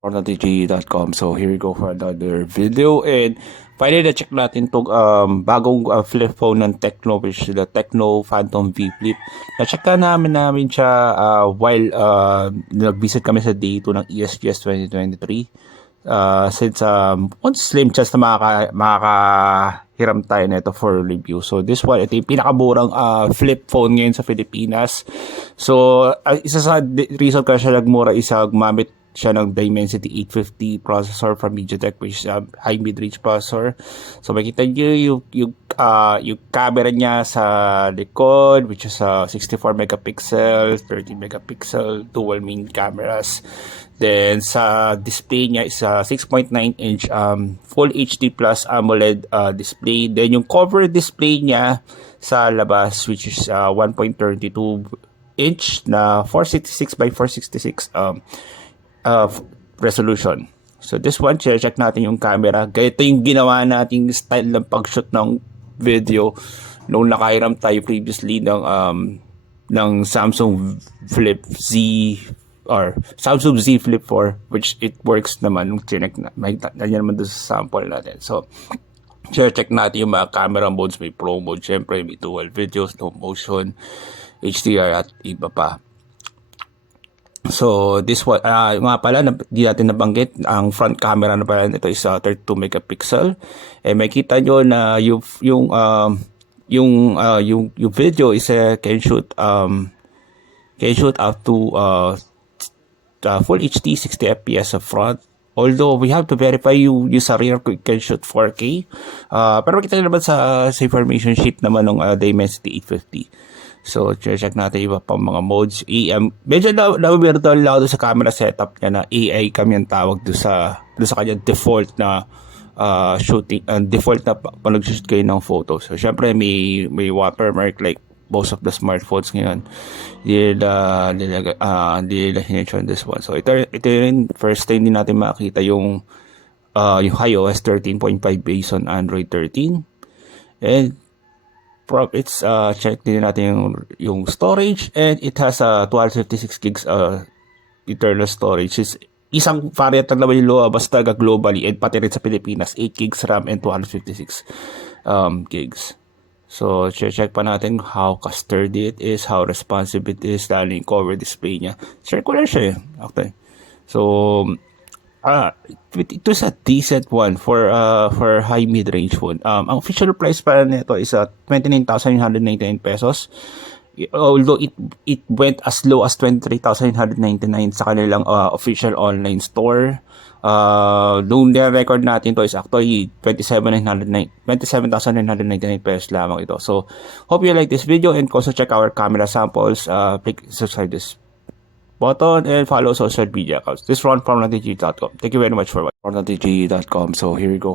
pornotg.com. So here we go for another video, and finally na-check natin itong bagong flip phone ng Tecno, which is the Tecno Phantom V Flip. Na-check namin siya while nag-visit kami sa day 2 ng ESGS 2023. Since one slim chance na makakahiram tayo nito for review. So this one, ito yung pinakamurang flip phone ngayon sa Pilipinas. So isa sa reason kaya siya nagmura isa gumamit siya ng Dimensity 850 processor from MediaTek, which is high mid-range processor. So makita nyo yung camera niya sa likod, which is 64 megapixel, 13 megapixel, dual main cameras. Then sa display niya is 6.9 inch Full HD plus AMOLED display. Then yung cover display niya sa labas, which is 1.32 inch na 466 by 466 resolution. So this one, check natin yung camera. Ganito yung ginawa nating style ng pag-shoot ng video nung nakairam tayo previously ng Samsung Flip Z or Samsung Z Flip 4, which it works naman nung chinek na. May naman doon sa sample natin. So check natin yung mga camera modes. May pro mode, syempre may dual video, slow motion, HDR at iba pa. So this one, mga pala, di natin nabanggit, ang front camera na pala nito is 32 megapixel. Eh makita nyo na yung video is can shoot up to full HD 60 fps sa front. Although we have to verify yung sa rear can shoot 4K. Pero makita nyo naman sa information sheet naman ng Dimensity 850. So, check natin iba pang mga modes. Medyo na-virtual lang sa camera setup niya na AI kami ang tawag doon sa kanya default na shooting, default na pag-shoot kayo ng photos. So, syempre may watermark like most of the smartphones ngayon. Hindi nila this one. So, ito yung first time din natin makita yung iOS 13.5 based on Android 13. And it's check din natin yung storage, and it has 256 gigs internal storage. Is isang variant lang naman yung luwa basta globally, and pati rin sa Pilipinas 8 gigs RAM and 256 gigs. So check pa natin how sturdy it is, how responsive it is, lalo yung cover display niya. Circular siya okay. So it was a decent one for high mid-range phone. Ang official price pa nito is 29,999 pesos. Although it went as low as 23,999 sa kanilang official online store. Noong record natin to is actually 27,999 pesos lamang ito. So hope you like this video, and also check our camera samples. Click subscribe this button and follow social media accounts. This one from pornotg.com. Thank you very much for watching pornotg.com. So here we go.